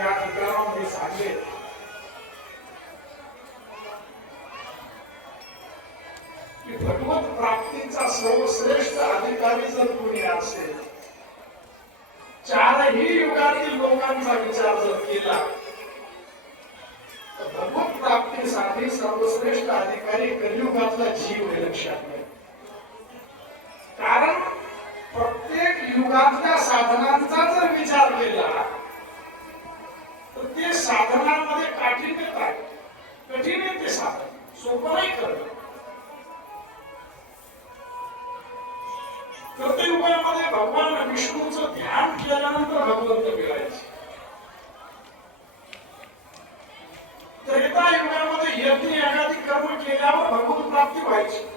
या ठिकाणामध्ये सांगेल की भगवत प्राप्तीचा सर्वश्रेष्ठ अधिकारी जर कोणी असेल चारही युगातील लोकांचा विचार जर केला तर भगवत प्राप्तीसाठी सर्वश्रेष्ठ अधिकारी कलियुगातला जीव हे लक्षात घ्या कारण प्रत्येक युगातल्या साधनांचा जर विचार केला ते साधनामध्ये काठीण्य काय कठीण आहे ते साधन. सोपं नाही करत. कर्तयुगामध्ये भगवान विष्णूचं ध्यान केल्यानंतर भगवंत मिळायचे. त्रेता युगामध्ये यज्ञ यागादी कर्म केल्यावर भगवत प्राप्ती व्हायची.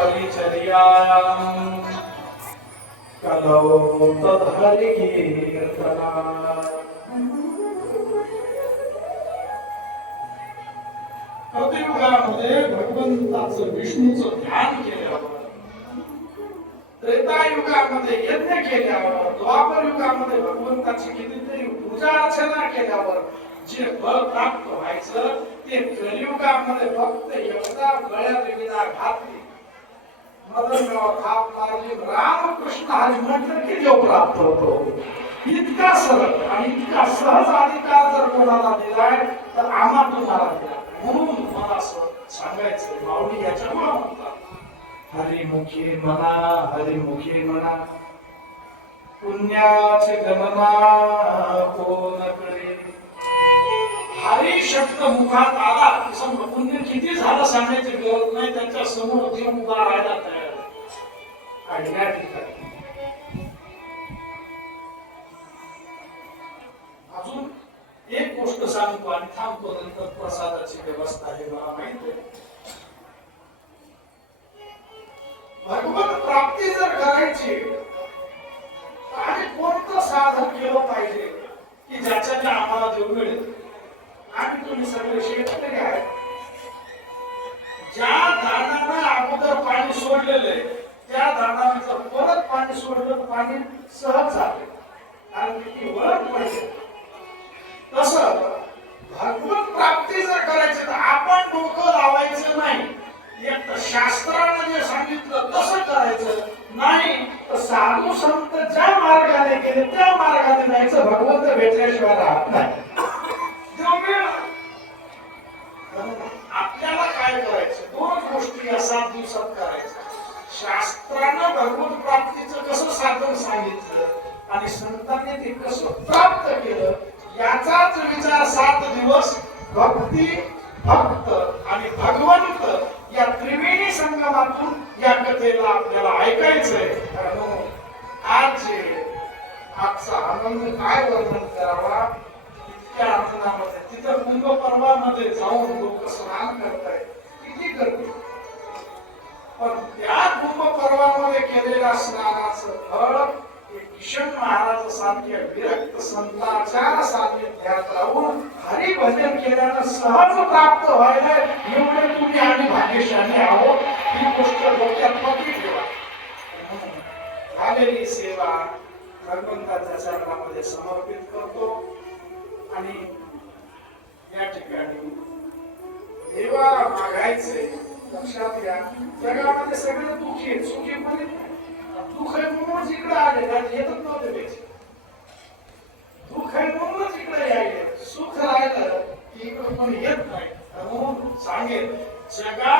परिचर्यायाम् कलौ तद्हरिकीर्तना कलियुगामध्ये भगवंताचं विष्णूचं ध्यान केल्यावर त्रेतायुगामध्ये यज्ञ केल्यावर द्वापर युगामध्ये भगवंताची कितीतरी पूजा अर्चना केल्यावर जे फळ प्राप्त व्हायचं ते कलियुगामध्ये फक्त एकदा गळ्यात विना घातली. रामकृष्ण हरी म्हटलं की देव प्राप्त होतो. इतका सरळ आणि इतका सहज अधिकार जर कोणाला दिलाय तर आम्हा तुम्हाला दिला म्हणून मला असं सांगायचं माऊली याच्यामुळे म्हणतात. हरिमुखी म्हणा हरिमुखी म्हणा. पुण्याचे गणना कोण करे हरी शब्द मुखात आला. पुण्य किती झालं सांगायची गरज नाही त्यांच्यासमोर देव उभा राहायला तयार आणि या ठिकाणी अजून एक गोष्ट सांगतो आणि थांबतो नंतर प्रसादाची व्यवस्था आहे मला माहीत आहे. भगवत प्राप्ती जर करायची आणि कोणतं साधन केलं पाहिजे की ज्याच्याने आम्हाला देऊ मिळेल? आणि तुम्ही सगळे शेतकरी आहे ज्या झाडानं अगोदर पाणी सोडलेलं आहे त्या झाडानं परत पाणी सोडलं तर पाणी सहज जाते कारण किती वर पडते. तस भगवत प्राप्ती जर करायची तर आपण डोकं लावायचं नाही. एक तर शास्त्रानं जे सांगितलं तसं करायचं. नाही तर साधू संत ज्या मार्गाने गेले त्या मार्गाने जायचं भगवंत भेटल्याशिवाय राहत नाही. आपल्याला काय करायचं? दोन गोष्टी या सात दिवसात करायचं शास्त्रानं भगवत प्राप्तीचं कसं साधन सांगितलं आणि संतांनी ते कसं प्राप्त केलं याचाच विचार सात दिवस भक्ती भक्त आणि भगवंत या त्रिवेणी संगमातून या कथेला आपल्याला ऐकायचंय. कारण हो, आज आजचा आनंद काय वर्णन करावा इतक्या आनंदामध्ये तिथं कुंभ पर्वामध्ये जाऊन लोक स्नान करतायत. किती गर्दी पण त्या कुंभ पर्वामध्ये केलेल्या स्नानाचं फळ किशन महाराज सारख्या विरक्त संतांच्या सानिध्यात राहून हरिभजन केल्यानं सहज प्राप्त व्हायला एवढे तुम्ही आणि भाग्यशाली आहोत. ही गोष्ट डोक्यात पकडी ठेवा. झालेली सेवा भगवंताच्या चरणामध्ये समर्पित करतो. आणि या ठिकाणी देवा मागायचे लक्षात घ्या. जगामध्ये सगळे दुःखी आहेत सुखी पण दुःख आहे म्हणूनच इकडे आले कारण येतच नव्हते त्याचे दुःख आहे म्हणूनच इकडे यायले. सुख राहिलं की इकडे पण येत नाही. म्हणून सांगेल जगात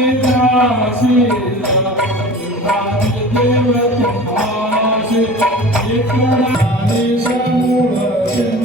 Thank you.